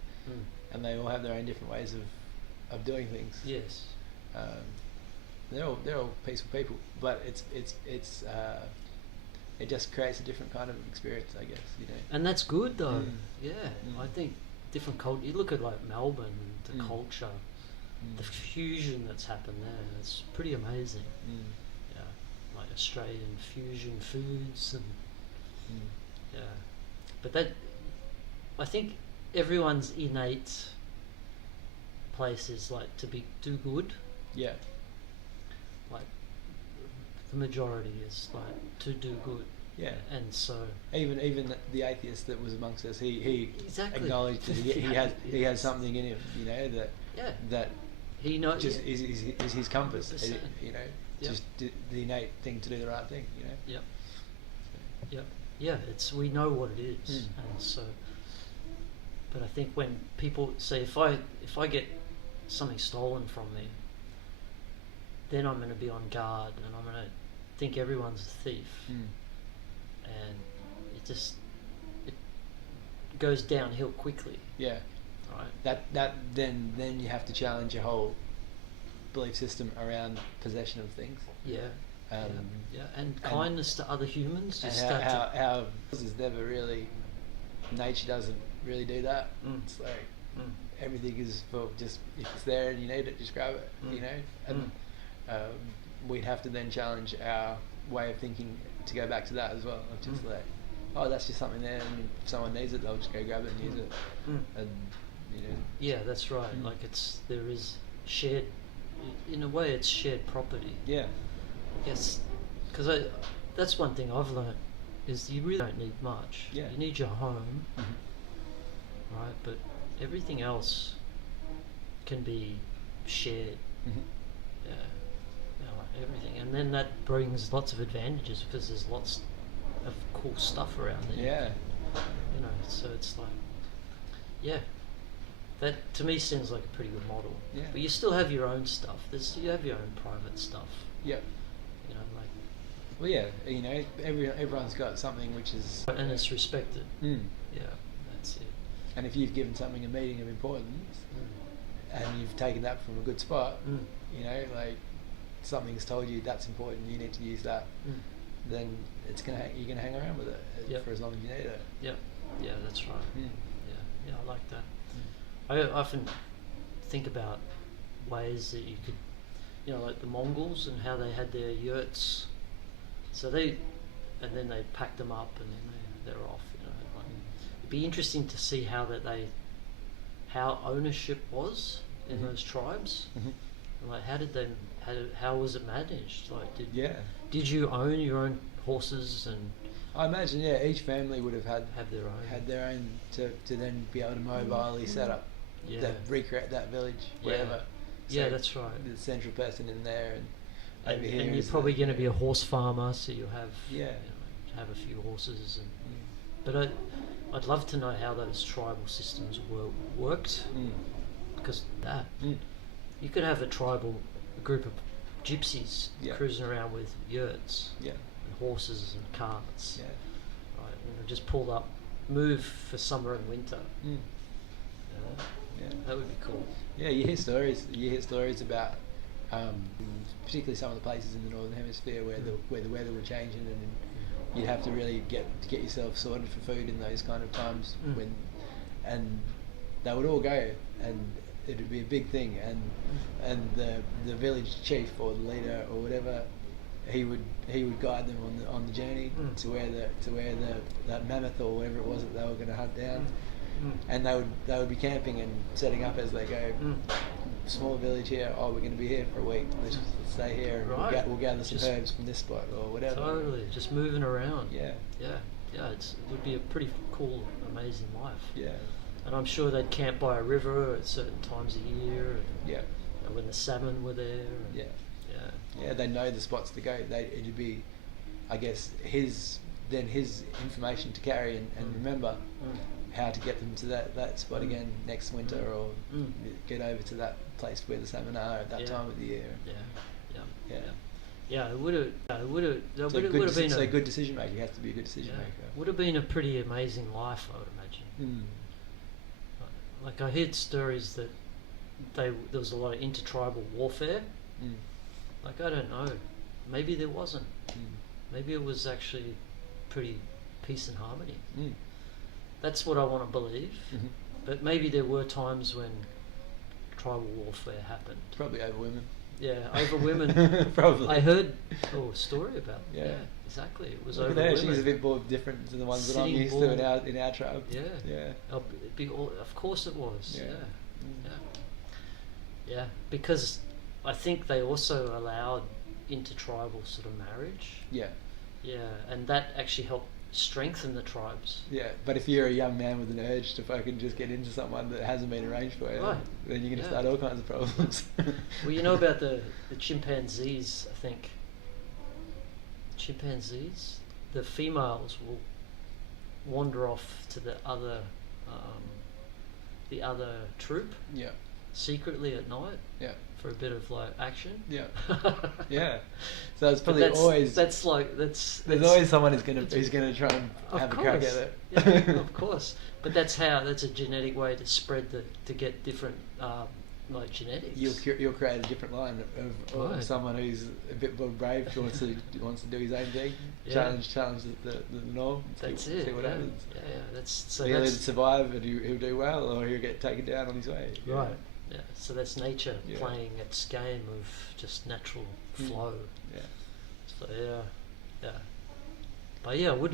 and they all have their own different ways of doing things. Yes. They're all peaceful people, but it just creates a different kind of experience, I guess. And that's good though. Yeah. I think different culture. You look at like Melbourne and the culture, the fusion that's happened there. It's pretty amazing. Yeah. Like Australian fusion foods and but that I think everyone's innate place is like to do good. Yeah. Like the majority is like to do good. Yeah. And so even the atheist that was amongst us, he exactly acknowledged that he has something in him, that he knows just is his compass, 100%. just the innate thing to do the right thing, Yep. yeah, we know what it is, Mm. and so. But I think when people say, if I get something stolen from me, then I'm going to be on guard, and I'm going to think everyone's a thief, and it goes downhill quickly. Yeah. Right. That then you have to challenge your whole belief system around possession of things. Yeah. Yeah. And kindness to other humans. And Just how this is never really, nature doesn't really do that. It's like everything is for just, if it's there and you need it, just grab it, you know. And we'd have to then challenge our way of thinking to go back to that as well. Of just like, oh, that's just something there, and if someone needs it, they'll just go grab it and use it. And you know. Yeah, that's right. Like there is shared, in a way, it's shared property. Yeah. Yes, because that's one thing I've learned is you really don't need much. Yeah. You need your home, right? But everything else can be shared. Yeah, like everything, and then that brings lots of advantages because there's lots of cool stuff around there. Yeah. You know, so it's like, yeah, that to me seems like a pretty good model. Yeah. But you still have your own stuff. You have your own private stuff. Yeah. You know, like. Well, yeah, you know, everyone's got something which is... And it's respected. Yeah, that's it. And if you've given something a meaning of importance, and you've taken that from a good spot, you know, like something's told you that's important, you need to use that, then you're gonna hang around with it for as long as you need it. Yeah, that's right. Yeah, I like that. I often think about ways that you could, you know, like the Mongols and how they had their yurts. So and then they packed them up and then they're off. You know, like, it'd be interesting to see how ownership was in those tribes. And like, how was it managed? Like, did you own your own horses? And I imagine, each family would have had their own to then be able to mobilely set up, recreate that village, wherever. Yeah, So that's right. The central person in there, and you're probably going to be a horse farmer, so you'll have have a few horses. But I'd love to know how those tribal systems worked, because you could have a group of gypsies cruising around with yurts and horses and carts, right? And just pull up, move for summer and winter. That would be cool. Yeah, you hear stories about particularly some of the places in the northern hemisphere where the weather would change and you'd have to really get yourself sorted for food in those kind of times and they would all go and it would be a big thing and the village chief or the leader or whatever, he would guide them on the journey to where that mammoth or whatever it was that they were going to hunt down. And they would be camping and setting up as they go. Small village here. Oh, we're going to be here for a week. Let's stay here and we'll gather some herbs from this spot or whatever. Totally, just moving around. Yeah. It would be a pretty cool, amazing life. Yeah. And I'm sure they'd camp by a river at certain times a year. And when the salmon were there. Yeah, they know the spots to go. It'd be, I guess, his information to carry and remember how to get them to that spot again next winter or get over to that place where the salmon are at that time of the year. Yeah, it would have been a good decision maker. You have to be a good decision maker. Would have been a pretty amazing life, I would imagine. Like I heard stories that there was a lot of intertribal warfare. Like I don't know, maybe there wasn't. Maybe it was actually pretty peace and harmony. That's what I want to believe. But maybe there were times when tribal warfare happened. Probably over women. Yeah, over women. Probably. I heard a story about that. Yeah, exactly. It was over women. She's a bit more different to the ones that I'm used to in our tribe. Of course it was. Yeah, because I think they also allowed intertribal sort of marriage. Yeah, and that actually helped strengthen the tribes. Yeah, but if you're a young man with an urge to fucking just get into someone that hasn't been arranged for you, then you're going to start all kinds of problems. Well, you know about the chimpanzees, I think. Chimpanzees, the females will wander off to the other troop Yeah. secretly at night Yeah. for a bit of like action. Yeah. Yeah. So it's But probably always there's always someone who's gonna try and of have a course, crack at it. yeah, of course. But that's a genetic way to spread to get different like genetics. You'll create a different line of Right. someone who's a bit more brave, who wants to do his own thing, Yeah. challenge the norm. That's see, it. See what yeah. happens. Yeah, yeah. That's He'll either survive and he'll do well, or he'll get taken down on his way. Yeah. right. Yeah. So that's nature Yeah. playing its game of just natural flow. Yeah. So yeah. But yeah, we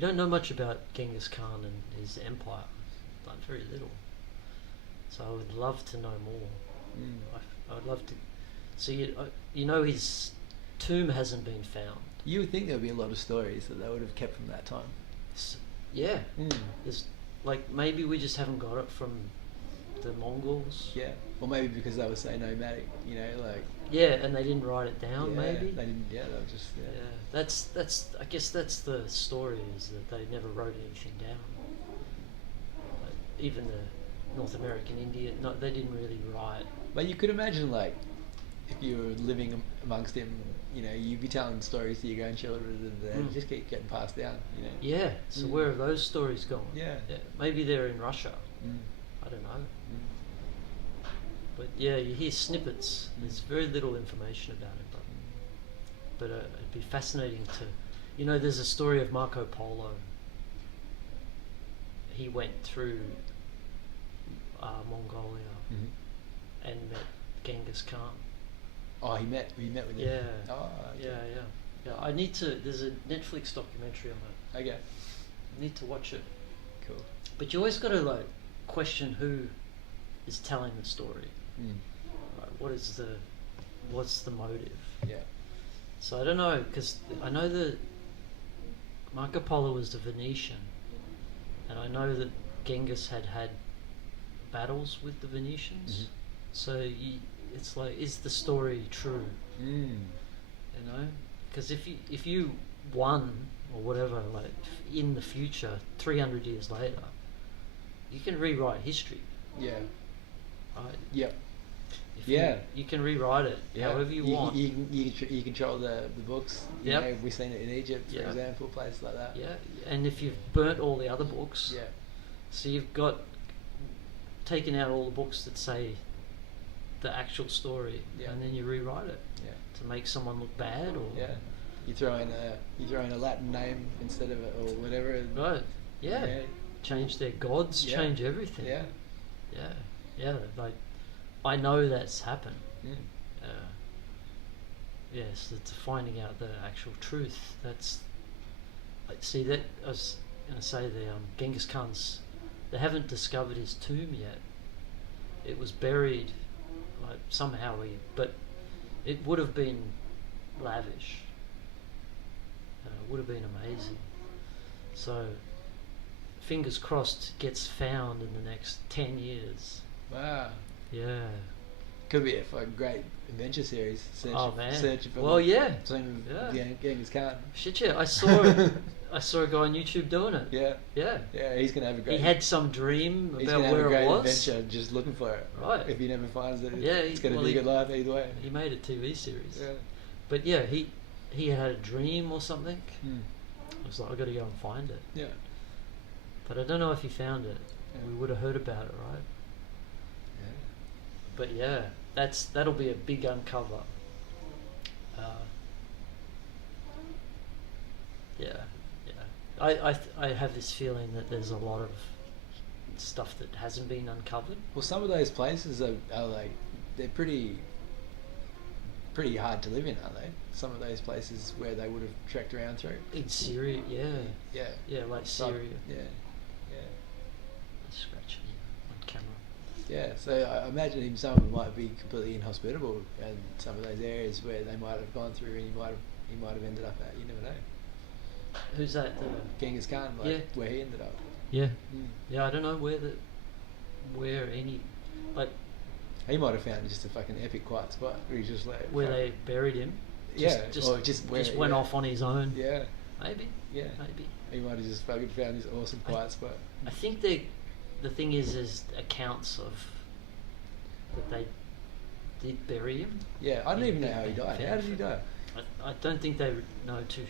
don't know much about Genghis Khan and his empire, like very little. So I would love to know more. I would love to. So his tomb hasn't been found. You would think there would be a lot of stories that they would have kept from that time. Yeah, there's like maybe we just haven't got it from the Mongols. Yeah. Or maybe because they were so nomadic, like. Yeah, and they didn't write it down. Yeah, Maybe they didn't. Yeah, they were just. Yeah. Yeah, that's. I guess that's the story, is that they never wrote anything down. Like, even the North American Indian, no, they didn't really write. But you could imagine, like, if you were living amongst them, you'd be telling stories to your grandchildren, and they just keep getting passed down. Yeah. So where have those stories gone? Yeah. Maybe they're in Russia. Mm. I don't know. But yeah, you hear snippets. There's very little information about it, but it'd be fascinating to, there's a story of Marco Polo. He went through Mongolia and met Genghis Khan. Oh, he met with him. Yeah. Oh, okay. Yeah. I need to. There's a Netflix documentary on it. Okay. I need to watch it. Cool. But you always got to question who is telling the story. Right, what's the motive? Yeah. So I don't know, because I know that Marco Polo was the Venetian, and I know that Genghis had battles with the Venetians. So it's like, is the story true? Because if you won or whatever, like in the future, 300 years later, you can rewrite history. Yeah. Right. Yep. You can rewrite it however you want. You control the books. We've seen it in Egypt, for example, places like that. Yeah, and if you've burnt all the other books, so you've got taken out all the books that say the actual story, and then you rewrite it to make someone look bad, or you throw in a Latin name instead of it, or whatever. Right. Yeah. Change their gods. Change everything. Yeah. Like, I know that's happened. Yes, it's finding out the actual truth. That's, see, that I was going to say, the Genghis Khan's, they haven't discovered his tomb yet. It was buried, like somehow but it would have been lavish. It would have been amazing. So, fingers crossed, gets found in the next 10 years. Wow. Yeah. Could be a great adventure series. Search for Genghis Khan. Shit, yeah. I saw a guy on YouTube doing it. Yeah, he's gonna have a great. He had some dream he's about gonna where have a great it was. adventure, just looking for it. Right. If he never finds it, Yeah, it's gonna be a good life either way. He made a TV series. Yeah. But yeah, he had a dream or something. I was like, I got to go and find it. Yeah. But I don't know if he found it. We would have heard about it, right? But yeah, that'll be a big uncover. I have this feeling that there's a lot of stuff that hasn't been uncovered. Well, some of those places are like, they're pretty hard to live in, aren't they? Some of those places where they would have trekked around through. In Syria, yeah, like Syria. Yeah. Scratching on camera. Yeah, so I imagine some of them might be completely inhospitable, and some of those areas where they might have gone through, and he might have ended up at. You never know. Who's that? Genghis Khan, where he ended up. Yeah. Yeah, I don't know where any, like. He might have found just a fucking epic quiet spot where he's just like. Where they buried him. Just went off on his own. Yeah. Maybe. Yeah. Maybe. He might have just fucking found this awesome quiet spot. I think the thing is accounts of that they did bury him. Yeah, I don't in even know Big how he Bang died. How Theory. did he die? I don't think they know too.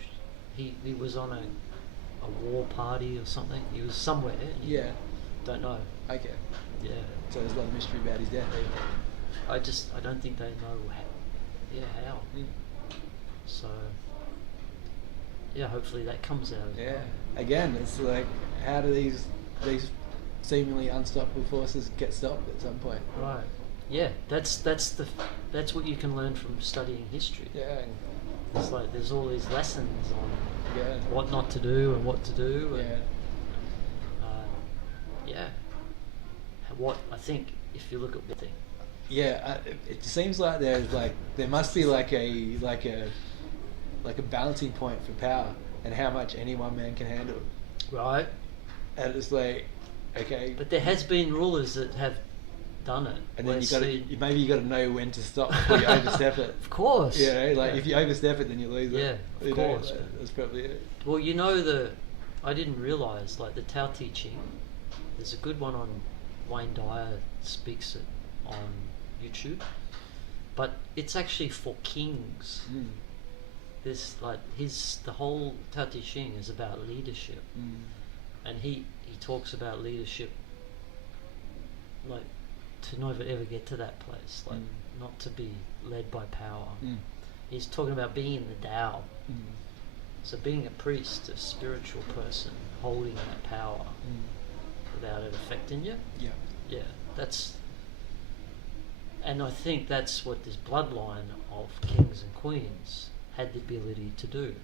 He was on a war party or something. He was somewhere. Yeah. Don't know. Okay. Yeah. So there's a lot of mystery about his death. I don't think they know how. Mm. So yeah, hopefully that comes out. As Yeah. well. Again, it's like, how do these seemingly unstoppable forces get stopped at some point? Right. Yeah. That's what you can learn from studying history. Yeah. It's like there's all these lessons on Yeah. what not to do and what to do. And, Yeah. yeah. What I think, if you look at the thing. Yeah. It seems like there must be like a balancing point for power and how much any one man can handle. Right. And it's like, okay. But there has been rulers that have done it. And then where maybe you got to know when to stop before you overstep it. Of course. Yeah, like if you overstep it, then you lose it. Yeah, You of know, course. that's probably it. Well, I didn't realise, like the Tao Te Ching, there's a good one on Wayne Dyer speaks it on YouTube, but it's actually for kings. Mm. There's like the whole Tao Te Ching is about leadership, and he talks about leadership, like to never ever get to that place, like not to be led by power. He's talking about being in the Tao. So being a priest, a spiritual person, holding that power without it affecting you. Yeah. Yeah, and I think that's what this bloodline of kings and queens had the ability to do.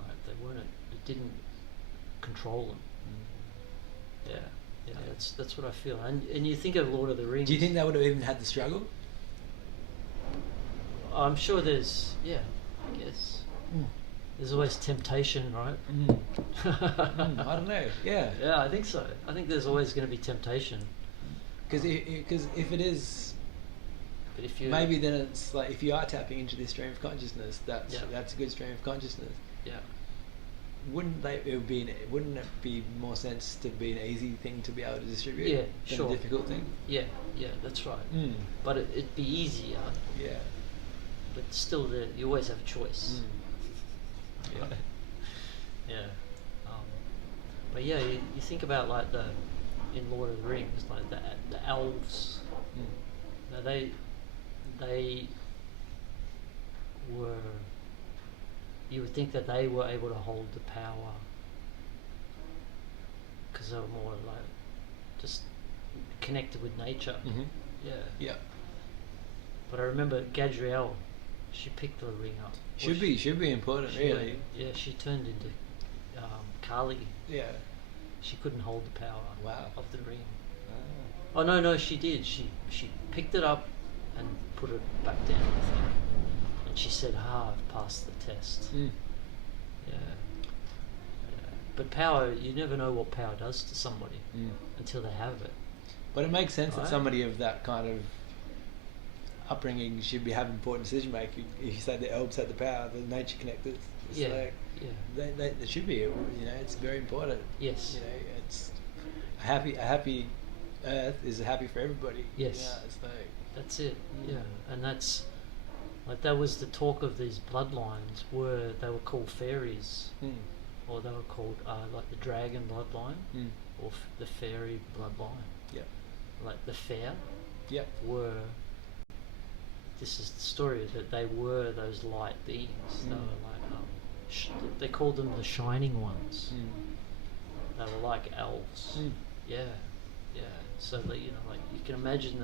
Right? It didn't control them. Yeah, that's what I feel. And you think of Lord of the Rings. Do you think they would have even had the struggle? I'm sure there's, I guess. There's always temptation, right? I don't know. Yeah. Yeah, I think so. I think there's always going to be temptation. Because if it is, But if you maybe then it's like, if you are tapping into this stream of consciousness, that's a good stream of consciousness. Yeah. Wouldn't it be more sense to be an easy thing to be able to distribute Yeah, than sure. a difficult thing? Yeah, that's right. But it'd be easier. Yeah. But still, you always have a choice. Yeah. Yeah. But yeah, you think about like in Lord of the Rings, like the elves. Now they were. You would think that they were able to hold the power because they were more like just connected with nature. Yeah. Yeah. But I remember Gadriel, she picked the ring up. Should be important, really. Yeah, she turned into Kali. Yeah. She couldn't hold the power of the ring. Ah. Oh no, she did. She picked it up and put it back down, I think. And she said, I've passed the test. Yeah. But power, you never know what power does to somebody until they have it. But it makes sense that Right. somebody of that kind of upbringing should be having important decision making. If you say the elves had the power, the nature connected. It's like, they should be. It's very important. Yes. It's a happy earth is happy for everybody. Yes. It's like, That's it. Yeah, and that's like that was the talk of these bloodlines. They were called fairies, or they were called like the dragon bloodline, or the fairy bloodline. Yeah. Like the fair. Yeah. Were. This is the story that they were those light beings. They were like they called them the shining ones. They were like elves. Yeah. So that like you can imagine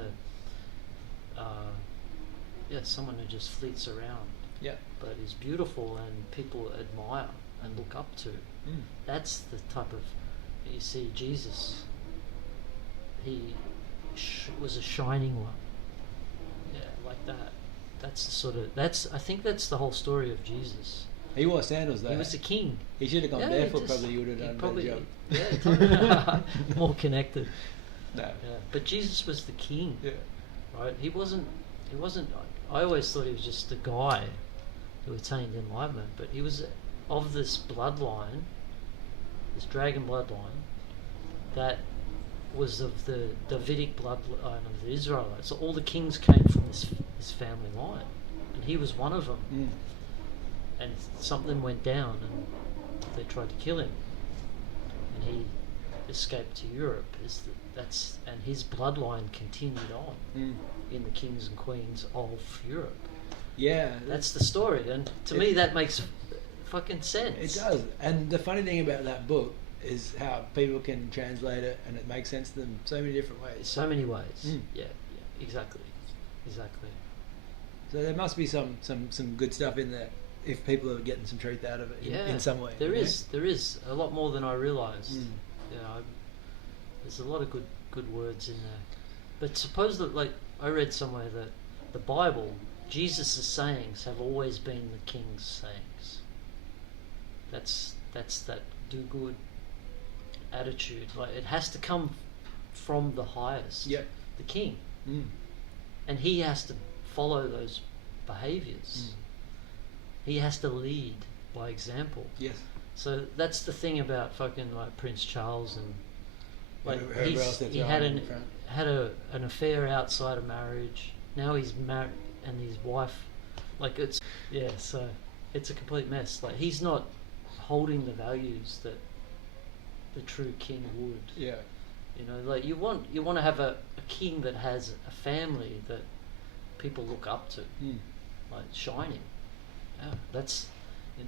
someone who just fleets around. Yeah. But is beautiful and people admire and look up to. That's the type of you see Jesus. He was a shining one. Yeah, like that. That's the sort of I think that's the whole story of Jesus. He wore sandals though. He was the king. He should have gone barefoot. Probably, you would have done a better job. Yeah, more connected. No. Yeah. But Jesus was the king. Yeah. Right? He wasn't. I always thought he was just a guy who attained enlightenment, but he was of this bloodline, this dragon bloodline, that was of the Davidic bloodline of the Israelites. So all the kings came from this family line, and he was one of them. Mm. And something went down, and they tried to kill him, and he escaped to Europe. And his bloodline continued on in the kings and queens of Europe. Yeah, That's the story, and to me that makes fucking sense. it does. And the funny thing about that book is how people can translate it, and it makes sense to them so many different ways. So many ways. Mm. Yeah, exactly. So there must be some good stuff in there if people are getting some truth out of it in some way. There is a lot more than I realised. Mm. There's a lot of good words in there. But suppose that, like, I read somewhere that the Bible, Jesus' sayings have always been the king's sayings. That's that do good attitude. Like, it has to come from the highest, the king, and he has to follow those behaviours. He has to lead by example. Yes. So that's the thing about fucking like Prince Charles, and like Whoever else that's he right had in front. an affair outside of marriage. Now he's married, and his wife, like, so it's a complete mess. Like, he's not holding the values that the true king would. Yeah. You know, like, you want to have a king that has a family that people look up to, like shining. Yeah, that's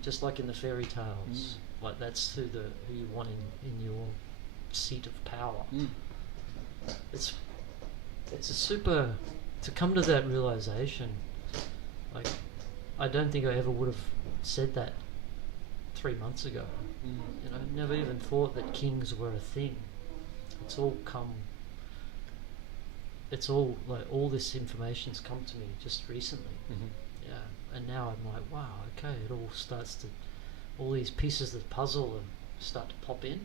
just like in the fairy tales. Like, that's who you want in your seat of power. It's a super, to come to that realization. Like, I don't think I ever would have said that 3 months ago. You know, never even thought that kings were a thing. It's all like, all this information's come to me just recently. Yeah, and now I'm like, wow, okay, it all starts to, all these pieces of the puzzle start to pop in.